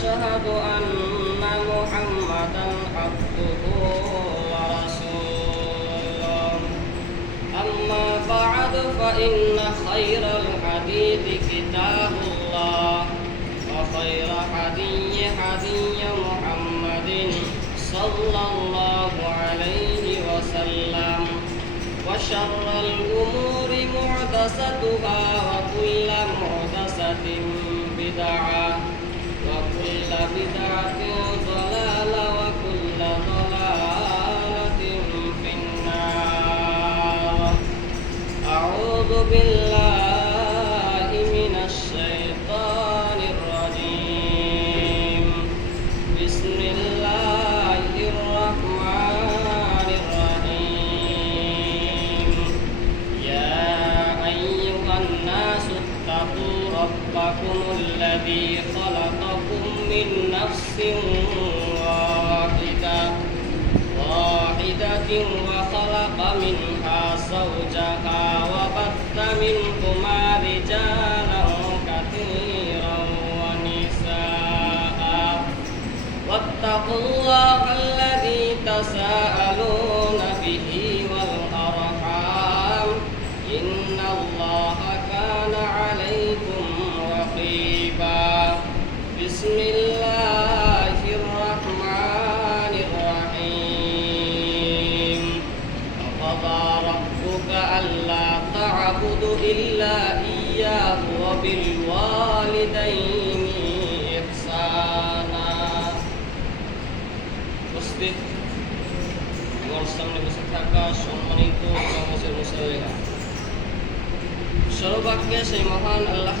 وأشهد أن محمدا عبده ورسوله. أما بعد فإن خير الحديث كتاب الله وخير هدي هدي محمد صلى الله عليه وسلم. وشر الأمور محدثتها أعوذ بالله من الشيطان الرجيم. بسم الله الرحمن الرحيم. يا أيها الناس اتقوا ربكم الذي خلقكم من نفس واحدة واحدة وخلق منها زوجها وبث منهما رجالا كثيرا ونساء واتقوا الله সর্বাগ্যে সেই মহান আল্লাহ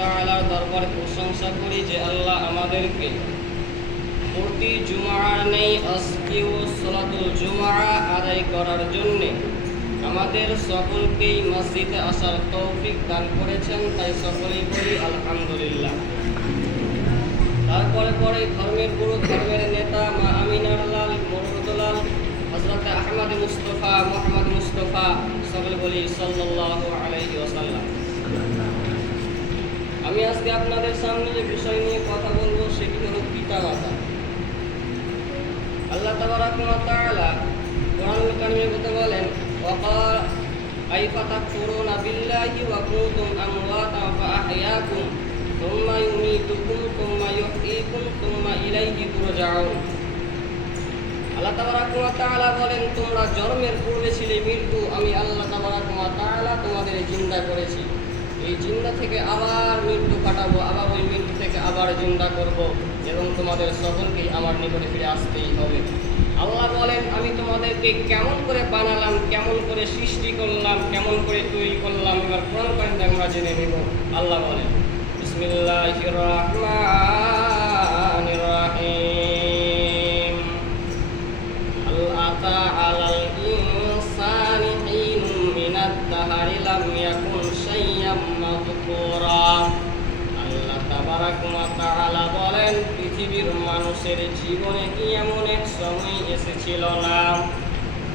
তাআলার দরবারে প্রশংসা করি যে আল্লাহ আমাদেরকে প্রতি জুমার নেই আজকেও সলাতুল জুমা আদায় করার জন্যে আমাদের সকলকেই মসজিদে আসার তৌফিক দান করেছেন, তাই সকলেই বলি আলহামদুলিল্লাহ। তারপরে পরে ধর্মের গুরু, ধর্মের নেতা মা আমিনার লাল, মরুদুলাল হজরত আহমদ মুস্তফা, মোহাম্মদ মুস্তফা, সকলে বলি সাল্লাল্লাহু আলাইহি ওয়াসাল্লাম। আমি আজকে আপনাদের সামনে যে বিষয় নিয়ে কথা বলব সেটি হলো পিতা মাতা। আল্লাহ তাবারাক ওয়া তাআলা কোরআনুল কারীমের মধ্যে বলেন, ওয়াকাল কাইফা তাকফুরুনা বিল্লাহি ওয়া কুনতুম আমওয়াতা ফাআহইয়াকুম সুম্মা ইউমীতুকুম সুম্মা ইউহয়ীকুম সুম্মা ইলাইহি তুরজাউন। আল্লাহ তাবারাক ওয়া তাআলা বলেন, তোমরা জন্মের পূর্বে ছিলে, মৃত্যু আমি আল্লাহ তাবারাক ওয়া তাআলা তোমাদের জিন্দা করেছি। এই জিন্দা থেকে আবার মৃত্যু কাটাবো, আবার ওই মৃত্যু থেকে আবার জিন্দা করব এবং তোমাদের সকলকেই আমার নিকটে ফিরে আসতেই হবে। আল্লাহ বলেন, আমি তোমাদেরকে কেমন করে বানালাম, কেমন করে সৃষ্টি করলাম, কেমন করে তৈরি করলাম, এবার কোরআন কারিমে আমরা জেনে নেব। আল্লাহ বলেন বিসমিল্লাহ মানুষের জীবনে কি এমন এক সময় এসেছিল না?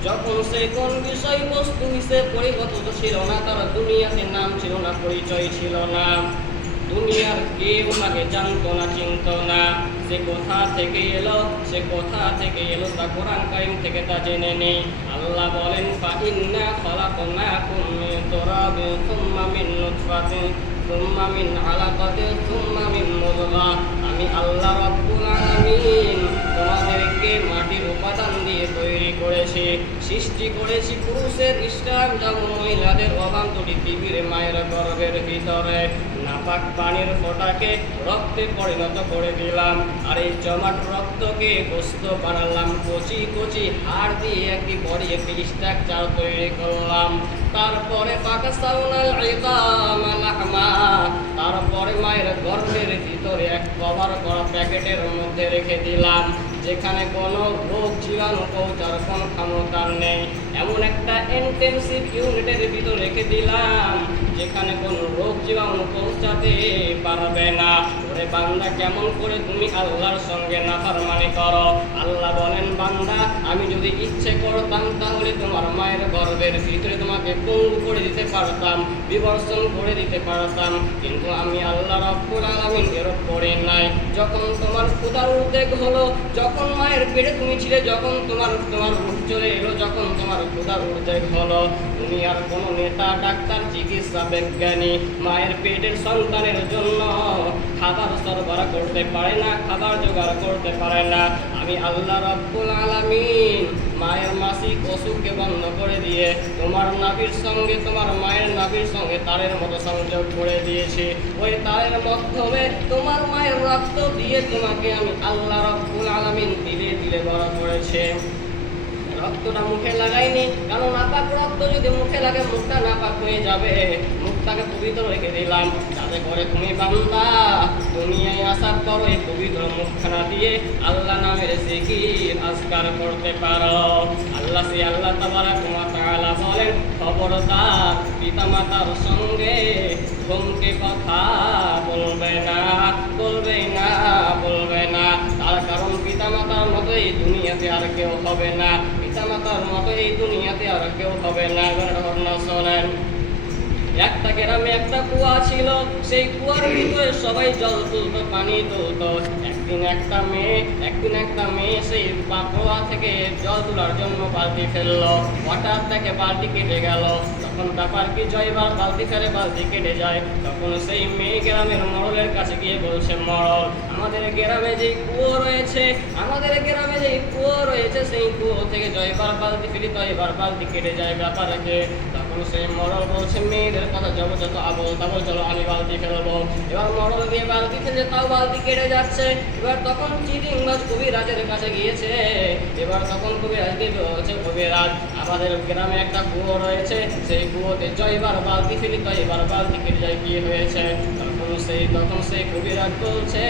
যখন সে কোন বিষয়বস্তু হিসেবে পরিবর্তিত ছিল না, তার দুনিয়াতে নাম ছিল না, পরিচয় ছিল না। দুনিয়ার কেউ তাকে জানতো না, চিনতো না। সে কোথা থেকে এলো, সে কোথা থেকে এলো তা কোরআন কারিম থেকে তা জেনে নেই। আল্লাহ বলেন, ফাইন্না খালাকনাকুম মিন তুরাবিন, সুম্মা মিন নুতফাতিন, সুম্মা মিন আমি আল্লাহ রাব্বুল আলামিন তোমাদেরকে মাটির উপাদান দিয়ে তৈরি করেছি, সৃষ্টি করেছি পুরুষের ইসলাম যেমন মহিলাদের অভান্ত পৃথিবীর মায়ের গর্ভের ভিতরে। নাপাক পানির ফোঁটাকে রক্তে পরিণত করে দিলাম আর এই জমাট রক্তকে গোস্ত বানালাম, কচি কচি হাড় দিয়ে একটি বড়ি, একটি স্ট্রাকচার তৈরি করলাম। তারপরে তারপরে মায়ের গর্ভের ভিতরে এক কভার করা প্যাকেটের মধ্যে রেখে দিলাম, যেখানে কোনো রোগ জীবাণু পৌঁছার কোনো ক্ষমতা নেই। এমন একটা ইন্টেনসিভ ইউনিটের ভিতর রেখে দিলাম, যেখানে কোনো রোগ জীবাণু পৌঁছাতে পারবে না। ওরে বান্দা, কেমন করে তুমি আল্লাহর সঙ্গে নাফরমানি করো? আল্লাহ বলেন, বান্দা, আমি যদি ইচ্ছে করতাম, তাহলে তোমার মায়ের গর্ভের ভিতরে তোমাকে পঙ্গু করে দিতে পারতাম, বিবর্ষণ করে দিতে পারতাম। কিন্তু আমি আল্লাহ রব্বুল আলামিন এরকম করি নাই। যখন তোমার ক্ষুধার উদ্বেগ হলো, যখন মায়ের পেটে তুমি ছিলে, যখন তোমার তোমার চলে এলো, যখন তোমার ক্ষুধার উদ্বেগ হলো আর কোনো নেতা, ডাক্তার, চিকিৎসা বিজ্ঞানী, মায়ের পেটের সন্তানের জন্য খাবার সরবরাহ করতে পারে না, খাবার জোগাড় করতে পারে না। আমি আল্লাহ রব্বুল আলামিন মায়ের মাসিক অসুখকে বন্ধ করে দিয়ে তোমার নাভির সঙ্গে, তোমার মায়ের নাভির সঙ্গে তারের মতো সংযোগ করে দিয়েছি। ওই তারের মাধ্যমে তোমার মায়ের রক্ত দিয়ে তোমাকে আমি আল্লাহ রব্বুল আলামিন দিলে দিলে বড় করেছে। রক্তটা মুখে লাগাইনি কারণ নাপাক রক্ত? যদি মুখে লাগে, মুখটা নাপাক হয়ে যাবে। মুখটাকে পবিত্র রেখে দিলাম, যাতে করে তুমি বান্দা, দুনিয়ায় আসার পর এই পবিত্র মুখখানা দিয়ে আল্লাহ নামের জিকির আজকার করতে পারো। আল্লাহ সে আল্লাহ তাবারা তোমার তাআলা বলেন, খবরদার পিতামাতার সঙ্গে ধমকে কথা বলবে না বলবে না বলবে তার কারণ পিতামাতার মতো এই দুনিয়াতে আর কেউ হবে না। পিতামাতার মতো এই দুনিয়াতে আর কেউ হবে না। ঘটনা শোনেন। একটা গ্রামে একটা কুয়া ছিল। সেই কুয়ার ভিতরে সবাই জল তুলতো, পানি তুলতো। একদিন একটা মেয়ে, একদিন একটা মেয়ে সেই কুয়া থেকে জল তোলার জন্য বালতি ফেলল। হঠাৎ থেকে বালতি কেটে গেল। তখন ব্যাপার কি জয়বার বালতি ফেলে বালতি কেটে যায়। তখন সেই মেয়ে গ্রামের মরলের কাছে গিয়ে বলছে মরল আমাদের গ্রামে যে কুয়ো রয়েছে, আমাদের গ্রামে যে কুয়ো রয়েছে, সেই কুয়ো থেকে জয়বার বালতি ফেলি তো এবার বালতি কেটে যায় ব্যাপার সেই মরল বলছে মেয়েদের কথা যাব যত আবল তাবল চলো আমি বালতি ফেলব এবার মরল দিয়ে বালতি ফেলে তাও বালতি কেটে যাচ্ছে। এবার তখন চিটিংবাজ কবিরাজের কাছে গিয়েছে। এবার তখন কবিরাজকে বলছে, কবিরাজ, আমাদের গ্রামে একটা কুয়ো রয়েছে। সেই কুয়োতে জয়বার বালতি ফেলি তো এবার বালতি কেটে যায়, কি হয়েছে? সেই তখন সেই কবিরাজ বলছে,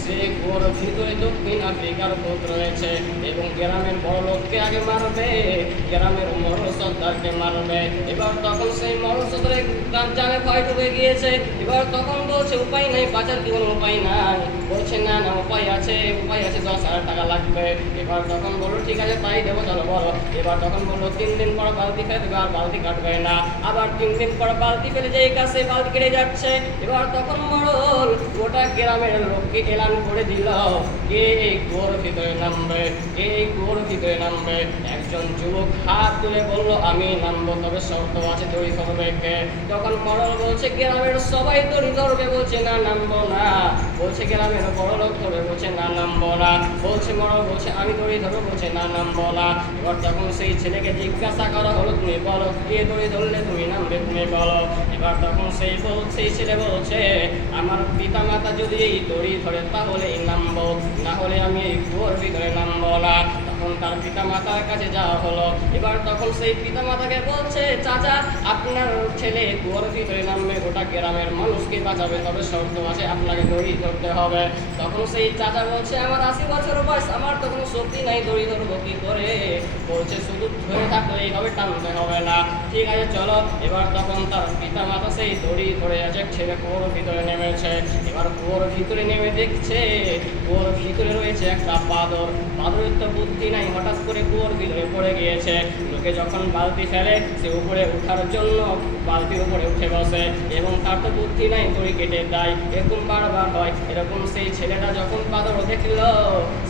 সে কুয়োর ভিতরে দক্ষিণ আফ্রিকার ভূত রয়েছে এবং গ্রামের বড় লোককে আগে মারবে, গ্রামের মরল সর্দারকে মারবে। এবার তখন সেই মরল তার জানে ভয় ঢুকে গিয়েছে। এবার তখন বলছে, উপায় নেই, বাঁচার কি কোনো উপায় নাই? বলছে, না না, উপায় আছে উপায় আছে, দশ হাজার টাকা লাগবে। এবার তখন বলল, ঠিক আছে তাই দেবো, চলো, বলো। এবার তখন বলল, তিন দিন পর বালতি ফেলে দেবে, আর বালতি কাটবে না। আবার তিন দিন পর বালতি ফেলে যে কাছে বালতি কেটে যাচ্ছে, এবার তখন মরল গোটা গ্রামের লোককে এলান করে দিল। কে এই ভিতরে নামবে, কে এই ভিতরে নামবে? একজন যুবক হাত তুলে বলল, আমি নামবো তবে শর্ত আছে দড়ি ধরবে কে? তখন মরল বলছে, গ্রামের সবাই দড়ি ধরবে বলছে, না, নামবো না। বলছে, গ্রামের বড় লোক ধরবে বলছে, না, নামবো না। বলছে মরল বলছে, আমি দড়ি ধরো, বলছে, না, নাম বলা। এবার তখন সেই ছেলেকে জিজ্ঞাসা করা হলো, তুমি বলো, কে দড়ি ধরলে? তুমি নামবে তুমি বলো। এবার তখন সেই বল, সেই ছেলে বলছে, আমার পিতা মাতা যদি এই দড়ি ধরে, তাহলে এই নামবো না হলে আমি এই কুয়োর ভিতরে নাম না তখন তার পিতা মাতার কাছে যাওয়া হলো। এবার তখন সেই পিতা মাতাকে বলছে, চাচা, আপনার ছেলে কুয়োর ভিতরে নামবে গোটা গ্রামের মানুষকে বাঁচাবে, তবে শর্ত আছে, আপনাকে দড়ি ধরতে হবে। তখন সেই চাচা বলছে, আমার আশি বছর বয়স, আমার তো কোনো শক্তি নাই দড়ি ধরবো কি করে? বলছে, শুধু ধরে থাকলেই হবে, টানতে হবে না। ঠিক আছে, চলো। এবার তখন তার পিতা মাতা সেই দড়ি ধরে আছে, ছেলে কুয়োর ভিতরে নেমেছে। এবার কুয়োর ভিতরে নেমে দেখছে, কুয়োর ভিতরে রয়েছে একটা বাদর। বাদরের তো বুদ্ধি নাই, হঠাৎ করে কুয়োর ভিতরে পড়ে গিয়েছে। লোকে যখন বালতি ফেলে, সে উপরে উঠার জন্য বালতির উপরে উঠে বসে এবং তার তো বুদ্ধি নাই দড়ি কেটে দেয়। এরকম বারবার হয়। এরকম সেই ছেলেটা যখন বাদর দেখল,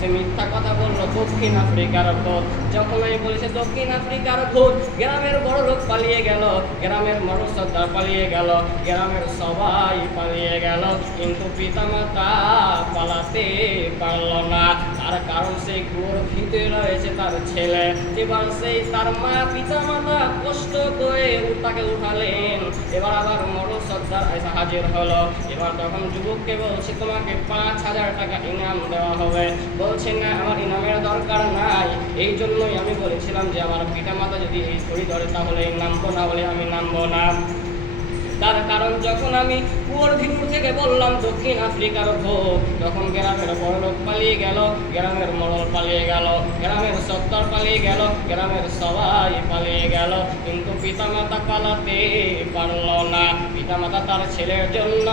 সে মিথ্যা কথা বলল, দক্ষিণ আফ্রিকার ভূত। যখন আমি বলেছি দক্ষিণ আফ্রিকার ভূত। গ্রামের বড় লোক পালিয়ে গেল। গ্রামের বড় সর্দার পালিয়ে গেল। গ্রামের সবাই পালিয়ে গেল। কিন্তু পিতামাতা পালাতে পারল না। তার কারণ সেই কুয়োর ভিতরে রয়েছে তার ছেলে। এবার সেই তার মা পিতামাতা কষ্ট করে তাকে উঠালেন। এবার আবার মরণ সর্দার এসে হাজির হলো। এবার তখন যুবককে বলছে, তোমাকে পাঁচ হাজার টাকা ইনাম দেওয়া হবে। বলছে, না, আমার ইনামের দরকার নাই। এই জন্যই আমি বলেছিলাম যে, আমার পিতামাতা যদি এই ছড়ি ধরে তাহলে নামবো, না হলে আমি নামবো না। তার কারণ যখন আমি কুয়োর ভিতর থেকে বললাম, দক্ষিণ আফ্রিকার ভোগ। তখন গ্রামের বড় লোক পালিয়ে গেল, গ্রামের মরল পালিয়ে গেল, গ্রামের সত্তর পালিয়ে গেল, গ্রামের সবাই পালিয়ে গেল। কিন্তু পিতামাতা পালাতে পারল না। পিতামাতা তার ছেলের জন্য,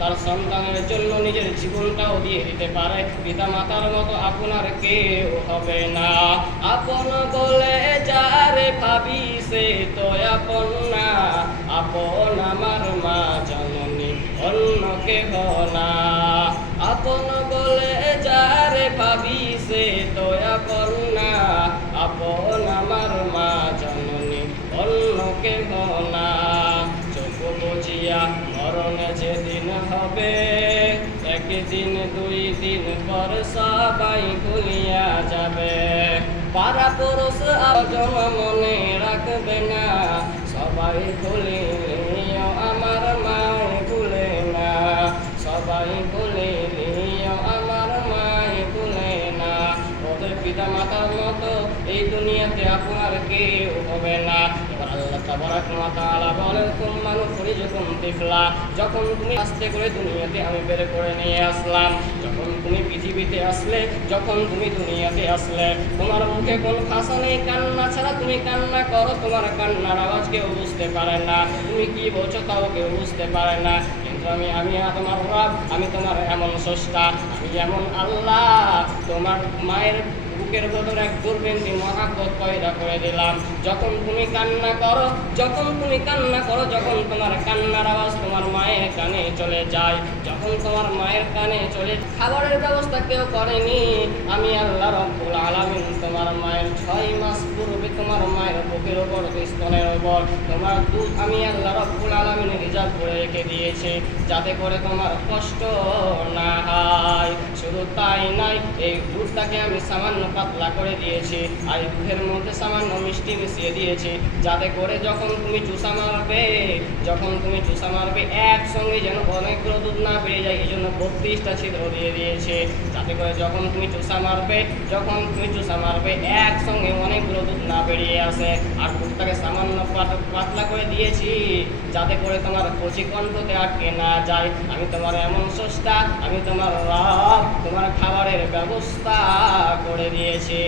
তার সন্তানের জন্য নিজের জীবনটাও দিয়ে দিতে পারে। পিতামাতার মতো আপনার কেউ হবে না। আপন বলে যারে ভাবি সে তো আপন না। আপন আমার মা জননী, অন্য কেহ না। আপন বলে যারে ভাবি সে দয়া না আপন আমার মা জননী, অন্য কেহ না। চোখ বুঝিয়া মরণ যেদিন হবে, একদিন, দুই দিন পর সবাই ভুলিয়া যাবে। পাড়া পরশ আজন মনে রাখবে না, সবাই ভুলে সবাই ভুলে নিও, আমার মায় ভুলে না। ওদের পিতা মাতার মতো এই দুনিয়াতে আপনার কেউ হবে না। এবার আল্লাহ তাবারাক তাআলা বলেন কুম্মা নুখরিজুকুম তিফলা। যখন তুমি আস্তে করে দুনিয়াতে আমি বের করে নিয়ে আসলাম, যখন তুমি পৃথিবীতে আসলে, যখন তুমি দুনিয়াতে আসলে, তোমার মুখে কোন ভাষা নেই, কান্না ছাড়া তুমি কান্না করো, তোমার কান্নার আওয়াজ কেউ বুঝতে পারে না। তুমি কি বলছো তাও কেউ বুঝতে পারে না। আমি আমি তোমার রব আমি তোমার এমন স্রষ্টা আমি এমন আল্লাহ তোমার মায়ের বুকের ভেতর এক দুর্গন্ধি মহাব্বত পয়দা করে দিলাম। যখন তুমি কান্না করো, যখন তুমি কান্না করো, যখন তোমার কান্নার আওয়াজ তোমার মায়ের কানে চলে যায়। যখন তোমার মায়ের কানে চলে খাবারের ব্যবস্থা কেউ করেনি। আমি আল্লাহ রব্বুল আলামিন তোমার মায়ের ছয় মাস পূর্বে তোমার মায়ের বুকের ওপর স্তনের ওপর তোমার দুধ আমি আল্লাহ রব্বুল আলামিন রিজার্ভ করে রেখে দিয়েছি, যাতে করে তোমার কষ্ট না হয়। শুধু তাই নয়, এই দুধটাকে আমি সামান্য পাতলা করে দিয়েছি আর এই দুধের মধ্যে সামান্য মিষ্টি মিশিয়ে দিয়েছি। যাতে করে যখন তুমি চুষা মারবে, যখন তুমি চুষা মারবে, একসঙ্গে যেন অনেকগুলো দুধ না বেরিয়ে যায়, এই জন্য বত্রিশটা ছিদ্র দিয়ে দিয়েছে। যাতে করে যখন তুমি চুষা মারবে, যখন তুমি চুষা মারবে, একসঙ্গে অনেকগুলো দুধ না বেরিয়ে আসে। আর দুধটাকে সামান্য পাত- পাতলা করে দিয়েছি, যাতে করে তোমার কচি কণ্ঠতে আটকে না যায়। আমি তোমার এমন সস্তা আমি তোমার রব। তোমার খাবারের ব্যবস্থা করে দিয়েছে।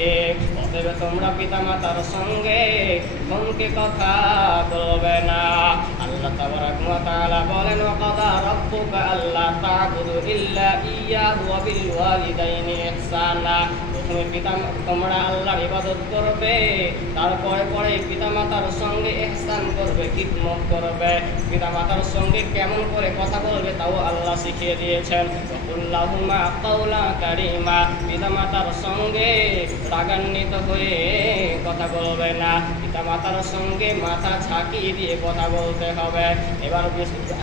অতএব তোমরা পিতা মাতার সঙ্গে ধনকে কথা বলবে না। আল্লাহ তাআলা বলেন কাদা রাব্বুকা আল্লা তা'বুদু ইল্লা ইয়াহু ওয়া বিল ওয়ালিদাইনি ইহসানা। প্রথমে পিতা, তোমরা আল্লাহর ইবাদত করবে, তারপরে, পরে পিতা মাতার সঙ্গে ইহসান করবে, খিদমত করবে। পিতা মাতার সঙ্গে কেমন করে কথা বলবে তাও আল্লাহ শিখিয়ে দিয়েছেন। আল্লাহুমা কাউলা কারিমা। পিতা মাতার সঙ্গে রাগান্বিত হয়ে কথা বলবে না। পিতা মাতার সঙ্গে মাথা ঝাঁকিয়ে দিয়ে কথা বলতে হবে। এবার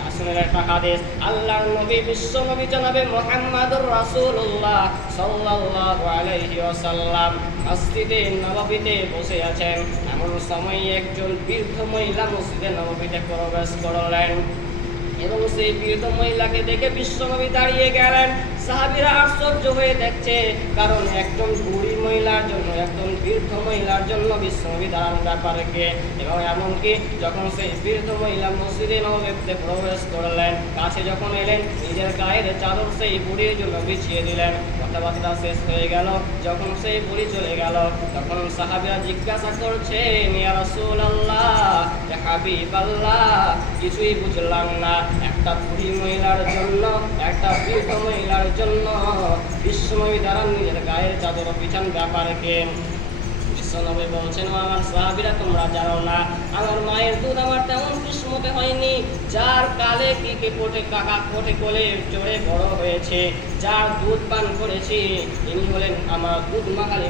আসনের একটা হাদিস। আল্লাহর নবী, বিশ্ব নবী জানাবে মোহাম্মদুর রাসূলুল্লাহ সাল্লাল্লাহু আলাইহি ওয়াসাল্লাম। মসজিদে নববীতে বসে আছেন। এমন সময় একজন বৃদ্ধ মহিলা মসজিদে নববীতে প্রবেশ করলেন। এবং সেই প্রিয়তম মহিলাকে দেখে বিশ্বকবি দাঁড়িয়ে গেলেন। সাহাবীরা আশ্চর্য হয়ে দেখছে, কারণ একজন বুড়ি মহিলার জন্য, একজন বৃদ্ধ মহিলার জন্য বিশ্বনবী দাঁড়ান ব্যাপারে কে এবং এমনকি যখন সেই বৃদ্ধ মহিলা মসজিদে নবীতে প্রবেশ করলেন, কাছে যখন এলেন, নিজের গায়ের চাদর সেই বুড়ির জন্য বিছিয়ে দিলেন। কথাবার্তা শেষ হয়ে গেল। যখন সেই বুড়ি চলে গেল, তখন সাহাবীরা জিজ্ঞাসা করছে, ইয়া রাসূলুল্লাহ, ইয়া হাবিবাল্লাহ? কিছুই বুঝলাম না। একটা বুড়ি মহিলার জন্য, একটা বৃদ্ধ মহিলার জন্য বিশ্বনবী দাঁড়ান নিজের গায়ের চাদর পিছান ব্যাপারকে বিশ্বনবী বলছেন আমার সাহাবীরা, তোমরা জানো না, আমার মায়ের দুধ আমার তেমন কিসমতে হয়নি, যার কালে কি কোটে কাকা কোটে কোলে চড়ে বড় হয়েছে, যার দুধ পান করেছি, ইনি হলেন আমার দুধ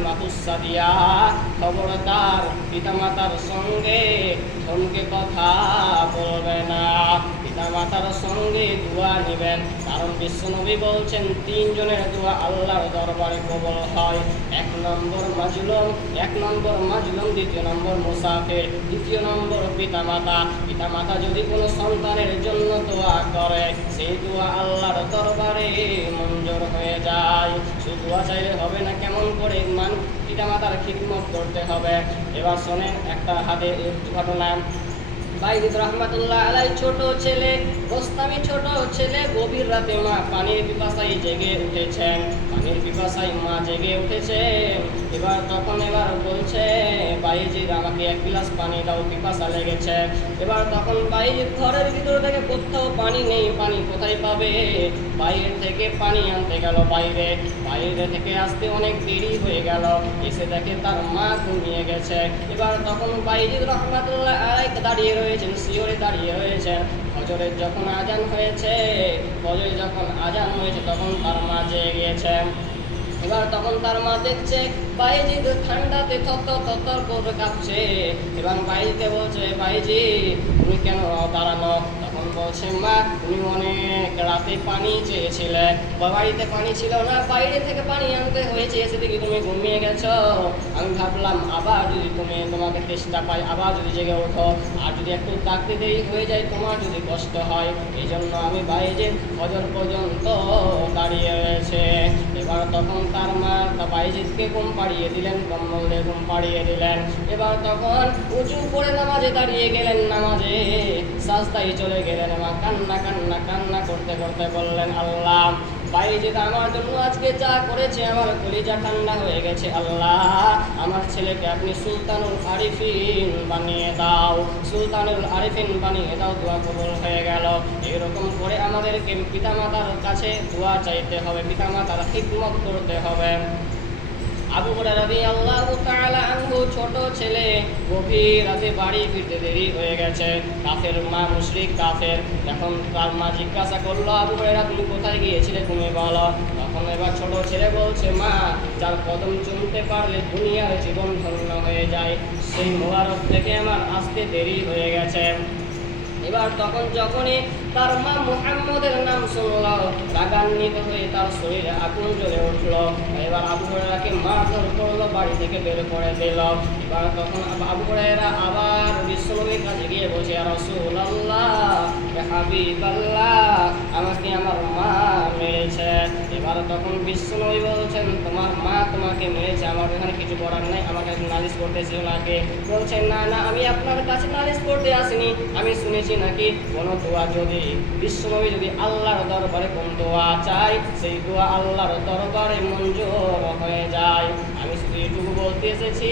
মাতুসা দিয়া। খবরদার পিতামাতার সঙ্গে ধনকে কথা বলবে না। পিতামাতার সঙ্গে দোয়া নেবেন। কারণ বিশ্বনবী বলছেন, তিনজনের দোয়া আল্লাহর দরবারে কবল হয়। এক নম্বর মাজলুম, এক নম্বর মাজলুম, দ্বিতীয় নম্বর মুসাফির দ্বিতীয় নম্বর পিতামাতা। পিতামাতা যদি কোনো সন্তানের জন্য দোয়া করে, সেই দোয়া আল্লাহর দরবারে মঞ্জুর হয়ে যায়। শুধু দোয়া চাইলে হবে না কেমন করে মান পিতামাতার খিদমত করতে হবে। এবার শোনেন একটা হাতে ঘটনা। বাইজিদ রহমতুল্লাহ আলাই ছোট ছেলে গোস্তামি ছোট ছেলে গভীর রাতে মা পানির পিপাসায় জেগে উঠেছেন পানির পিপাসায় মা জেগে উঠেছে। এবার তখন এবার বলছে বাইজিদ আমাকে এক গ্লাস পানি দাও, পিপাসা লেগেছে। এবার তখন বাইজিদ ঘরের ভিতরে থেকে কোথাও পানি নেই, পানি কোথায় পাবে? বাইরে থেকে পানি আনতে গেল বাইরে। বাইরে থেকে আসতে অনেক দেরি হয়ে গেল। এসে দেখে তার মা ঘুমিয়ে গেছে। এবার তখন বাইজিদ রহমাতুল্লাহ আলাই দাঁড়িয়ে রয়েছেন, শিওরে দাঁড়িয়ে রয়েছেন। ফজরের যখন আজান হয়েছে ফজরে যখন আজান হয়েছে, তখন তার মা জেগে গিয়েছে। এবার তখন তার মা দেখছে বাইজি ঠান্ডাতে থর তত করে কাঁপছে। এবং বাইজিতে বলছে বাইজি তুমি কেন দাঁড়ানো বলছে মা তুমি অনেক রাতে পানি চেয়েছিলে বা বাড়িতে পানি ছিল না, বাইরে থেকে পানি আনতে হয়েছে এসে দেখি তুমি ঘুমিয়ে গেছো। আমি ভাবলাম, আবার যদি তুমি তোমাকে চেষ্টা পাই, আবার যদি জেগে ওঠো। আর যদি একটু ডাকতে দেরি হয়ে যায়, তোমার যদি কষ্ট হয়। এই জন্য আমি বাইরে ফজর পর্যন্ত দাঁড়িয়ে রয়েছে। এবার তখন তার মা বাইজিৎকে ঘুম পাড়িয়ে দিলেন কম্বল দিয়ে ঘুম পাড়িয়ে দিলেন। এবার তখন উঁচু করে নামাজে দাঁড়িয়ে গেলেন নামাজে। সাস্তায় চলে গেলেন মা কান্না কান্না কান্না করতে করতে বললেন, আল্লাহ বাইজিৎ আমার জন্য আজকে যা করেছে, আমার কলিজা ঠান্ডা হয়ে গেছে, আল্লাহ। আমার ছেলেকে আপনি সুলতানুল আরিফিন বানিয়ে দাও, সুলতানুল আরিফিন বানিয়ে দাও, দোয়া কবল হয়ে গেল। এরকম করে আমাদেরকে পিতামাতার কাছে দোয়া চাইতে হবে, পিতামাতার হিকমত করতে হবে। আবু রাদিয়াল্লাহু তাআলা আনহু ছোট ছেলে গভীর রাতে বাড়ি ফিরতে দেরি হয়ে গেছে। কাফের মা মুশরিক কাফের। এখন তার মা জিজ্ঞাসা করল, আবু হুরায়রা, তুমি কোথায় গিয়েছিলে? তুমি বলো। তখন এবার ছোট ছেলে বলছে, মা, যার কদম চুমতে পারলে দুনিয়ার জীবন ধন্য হয়ে যায়। সেই মোবারক থেকে আমার আসতে দেরি হয়ে গেছে। এবার তখন যখনই তার মা মোহাম্মদের নাম শুনল, রাগান্বিত হয়ে তার শরীরে আগুন জ্বলে উঠল। এবার আবু হুরায়রাকে মারধর করল, বাড়ি থেকে বের করে দিল। এবার তখন আব- হুরায়রা আবার বিশ্বনবীর কাছে গিয়ে বসে রসুল্লাহ হাবিবাল্লাহ। আমাকে তখন বিশ্বনবী বলছেন তোমার মা তোমাকে মেরেছে, আমার এখানে কিছু করার নাই, আমার কাছে নালিশ এসেছিল নাকি বলছেন না না, আমি আপনার কাছে নালিশ করতে আসিনি, আমি শুনেছি নাকি কোনো দোয়া যদি, বিশ্বনবী যদি আল্লাহর দরবারে কোন দোয়া চাই সেই দোয়া আল্লাহর দরবারে মঞ্জুর হয়ে যায়। আমি শুধু বলতে এসেছি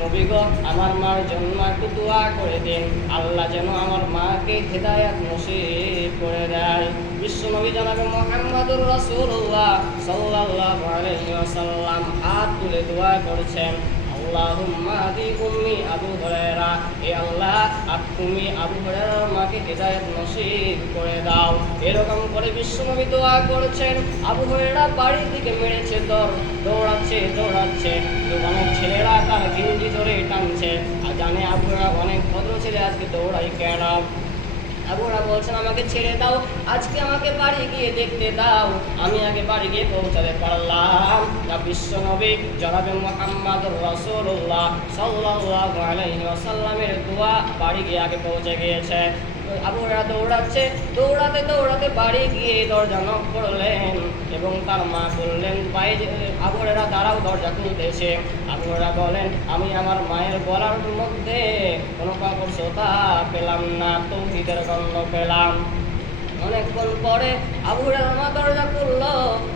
নবীগ আমার মার জন্য একটু দোয়া করে দিন। আল্লাহ যেন আমার মাকে হেদায়াত নসিব করে দেয়। বিশ্ব নবী জানাবে মোহাম্মদুর রাসূলুল্লাহ সাল্লাল্লাহু আলাইহি ওয়াসাল্লাম। হাত তুলে দোয়া করেছেন। আবু এ আবু মাকে করে দাও। এরকম করে দোয়া করছেন। আবু বাড়ির দিকে মেরেছে দৌড় দৌড়াচ্ছে দৌড়াচ্ছে। দোকানের ছেলেরা তার গিঞ্জি ধরে টানছে। আর জানে আবু অনেক ভদ্র ছেলে, আজকে দৌড়াই কেন আবুরা বলছেন, আমাকে ছেড়ে দাও, আজকে আমাকে বাড়ি গিয়ে দেখতে দাও। আমি আগে বাড়ি গিয়ে পৌঁছাতে পারলাম। না বিশ্ব নবী জনাবে মোহাম্মদ রসুল্লাহ সাল্লাহ আলহিমের দোয়া বাড়ি গিয়ে আগে পৌঁছে গিয়েছে। আবুরা দৌড়াচ্ছে, দৌড়াতে দৌড়াতে বাড়ি গিয়ে দরজা নক করলেন এবং তার মা বললেন দাঁড়াও, দরজা খুলতেছে। বলেন, আমি আমার মায়ের গলার মধ্যে কোনো কাপড় পেলাম না, তৌহিদের গন্ধ পেলাম। অনেকক্ষণ পরে আবুরের মা দরজা খুললো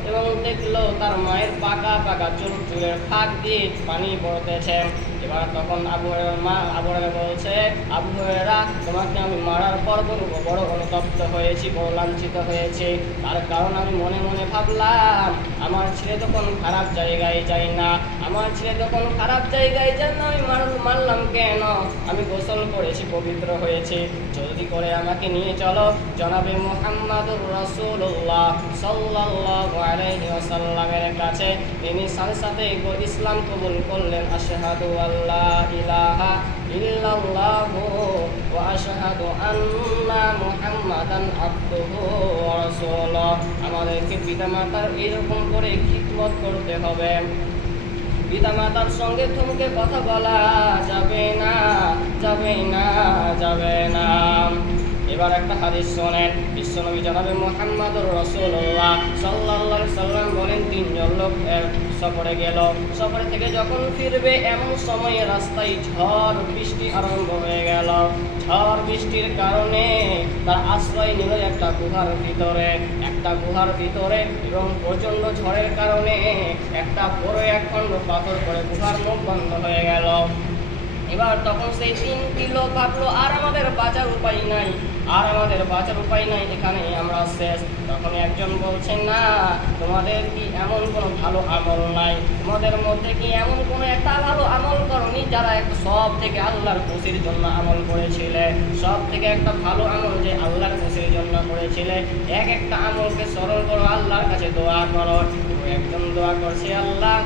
এবং দেখল তার মায়ের পাকা পাকা চুল চুলের ফাঁক দিয়ে পানি পড়তেছে। এবার তখন আবুরের মা আবুরের বলছে আবুরেরা তোমাকে আমি মারার পর বড় অনুতপ্ত হয়েছি, বড় লাঞ্ছিত হয়েছি। তার কারণ আমি মনে মনে ভাবলাম, আমার ছেলে তখন খারাপ জায়গায় যায় না। আমার ছেলে তখন খারাপ জায়গায় যান না, আমি মার, মারলাম কেন? আমি গোসল করেছি, পবিত্র হয়েছে। জলদি করে আমাকে নিয়ে চলো, জনাবে মোহাম্মদুর রসুল্লাহ সাল্লাল্লাহু আলাইহি কাছে। তিনি সাথে সাথে ইসলাম কবুল করলেন। আশহাদু আল্লা ইলাহা ইল্লাল্লাহু ওয়া আশহাদু আন্না মুহাম্মাদান আবদুহু ওয়া রাসূলুহ। আমাদেরকে পিতামাতার এরকম করে খিদমত করতে হবে। পিতামাতার সঙ্গে থমকে কথা বলা যাবে না যাবে না যাবে না। এবার একটা হাদিস শোনেন। বিশ্বনবী জনাবে মোহাম্মদুর রসুল্লাহ সাল্লাল্লাহু সাল্লাম বলেন, তিনজন লোক সফরে গেল। সফরে থেকে যখন ফিরবে, এমন সময়ে রাস্তায় ঝড়, বৃষ্টি আরম্ভ হয়ে গেল। ঝড়, বৃষ্টির কারণে তার আশ্রয় নিল একটা গুহার ভিতরে। একটা গুহার ভিতরে এবং প্রচণ্ড ঝড়ের কারণে একটা বড় এক খণ্ড পাথর করে গুহার মুখ বন্ধ হয়ে গেল। এবার তখন সেই তিন কিলো ভাবলো আর আমাদের বাঁচার উপায় নাই। আর আমাদের বাঁচার উপায় নাই, এখানে আমরা শেষ। তখন একজন বলছেন, না, তোমাদের কি এমন কোনো ভালো আমল নাই? তোমাদের মধ্যে কি এমন কোনো একটা ভালো আমল করনি যারা একটা সব থেকে আল্লাহর খুশির জন্য আমল করেছিলে? সব থেকে একটা ভালো আমল যে আল্লাহর খুশির জন্য করেছিলে? এক একটা আমলকে স্মরণ করো, আল্লাহর কাছে দোয়া করো। একজন দোয়া করছে, আল্লাহ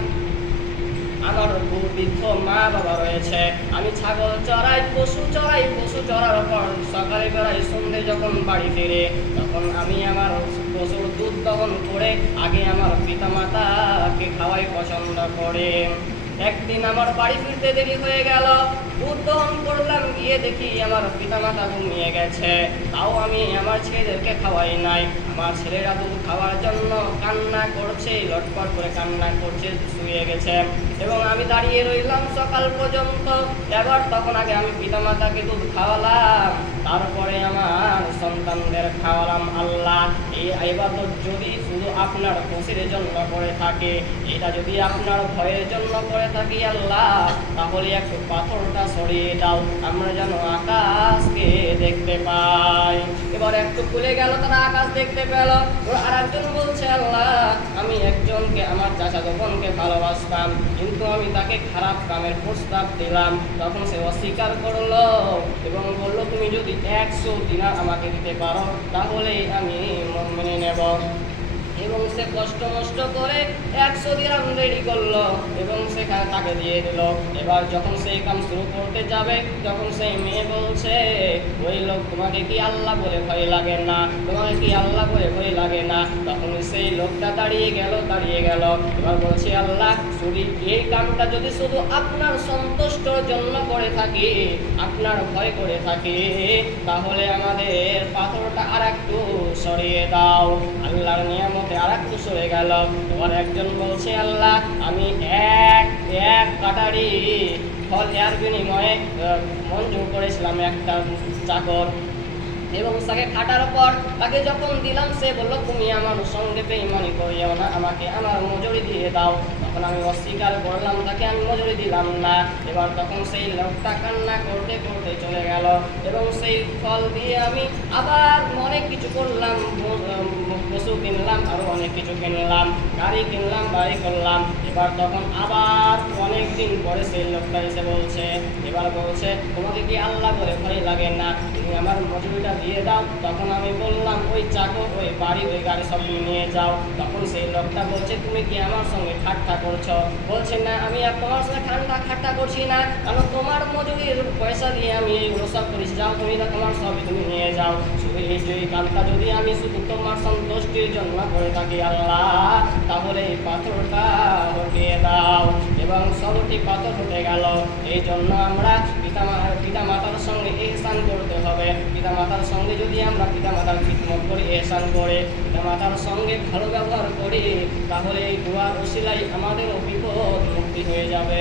আমার বৃদ্ধ মা বাবা রয়েছে। আমি ছাগল চড়াই, পশু চড়াই, পশু চড়ার পর সকালে বেড়াই সন্ধ্যে যখন বাড়ি ফিরে, তখন আমি আমার পশুর দুধ দহন করে আগে আমার পিতা মাতাকে খাওয়াই পছন্দ করে। একদিন আমার বাড়ি ফিরতে দেরি হয়ে গেল। দহন করলাম, গিয়ে দেখি আমার পিতা মাতা ঘুমিয়ে গেছে। তাও আমি আমার ছেলেদেরকে খাওয়াই নাই। আমার ছেলেরা দুধ খাওয়ার জন্য কান্না করছে, লটপট করে কান্না করছে, শুয়ে গেছে। এবং আমি দাঁড়িয়ে রইলাম সকাল পর্যন্ত। এবার তখন আগে আমি পিতামাতাকে দুধ খাওয়ালাম। তারপরে আমার সন্তানদের খাওয়ালাম আল্লাহ। এই ইবাদত যদি শুধু আপনার খুশির জন্য করে থাকে, এটা যদি আপনার ভয়ের জন্য করে থাকি আল্লাহ, তাহলে একটু পাথরটা সরিয়ে দাও আমরা যেন আকাশকে দেখতে পাই। এবার একটু খুলে গেল, তারা আকাশ দেখতে পেল। আর একজন বলছে, আল্লাহ, আমি একজনকে, আমার চাচা বোনকে ভালোবাসতাম, কিন্তু আমি তাকে খারাপ কামের প্রস্তাব দিলাম। তখন সে অস্বীকার করল এবং বলল, তুমি যদি একশো দিনার আমাকে দিতে পারো, তাহলে আমি মেনে নেব। এবং সে কষ্ট মষ্ট করে একশো দিরাম রেডি করল এবং সেখানে তাকে দিয়ে দিল। এবার যখন সেই কাম শুরু করতে যাবে, তখন সেই মেয়ে বলছে, ওই লোক তোমাকে কি আল্লাহ বলে ভয় লাগে না? তোমাকে কি আল্লাহ বলে ভয় লাগে না? সেই লোকটা দাঁড়িয়ে গেল দাঁড়িয়ে গেল। এবার বলছে, আল্লাহ শুধু এই কামটা যদি শুধু আপনার সন্তুষ্টর জন্য করে থাকি, আপনার ভয় করে থাকি, তাহলে আমাদের পাথরটা আর একটু সরিয়ে দাও। আল্লাহর নিয়ামতে আর একটু সরে গেল। এবার একজন বলছে, আল্লাহ, আমি এক এক কাটারি ফল এর বিনিময়ে মঞ্জুর করেছিলাম একটা চাকর। এবং তাকে খাটার পর তাকে যখন দিলাম, সে বলল, তুমি আমার সঙ্গে বেইমানি করিও না, আমাকে আমার মজুরি দিয়ে দাও। তখন আমি অস্বীকার করলাম, তাকে আমি মজুরি দিলাম না। এবার তখন সেই লোকটা কান্না করতে করতে চলে গেল এবং সেই ফল দিয়ে আমি আবার অনেক কিছু করলাম পশু কিনলাম আরও অনেক কিছু কিনলাম, গাড়ি কিনলাম, বাড়ি করলাম। এবার তখন আবার অনেক দিন পরে সেই লোকটা এসে বলছে, এবার বলছে, তোমাকে কি আল্লাহ করে ভয় লাগে না? তুমি আমার মজুরিটা দিয়ে দাও। তখন আমি বললাম চাকর ওই বাড়ি, ওই গাড়ি সব তুমি নিয়ে যাও। তখন সেই লোকটা বলছে, তুমি কি আমার সঙ্গে ঠাট্টা করছ? বলছে, না, আমি আর তোমার সঙ্গে ঠান্ডা ঠাট্টা করছি না। কারণ তোমার মজুরির পয়সা দিয়ে আমি এইগুলো সব করিস যাও, তুমি না তোমার সবই তুমি নিয়ে যাও। শুধু এই যে এই কাজটা যদি আমি শুধু তোমার সন্তুষ্টির জন্য করে থাকি, আল্লাহ, তাহলে এই পাথরটা হটিয়ে দাও। এবং সবটি পাথর উঠে গেল। এই জন্য আমরা পিতা পিতা মাতার সঙ্গে এহসান করতে হবে। পিতা মাতার সঙ্গে যদি আমরা পিতা মাতার খিদমত করি এহসান করে পিতা মাতার সঙ্গে ভালো ব্যবহার করি, তাহলে এই দুয়ার ওসিলাই আমাদেরও বিপদ মুক্তি হয়ে যাবে।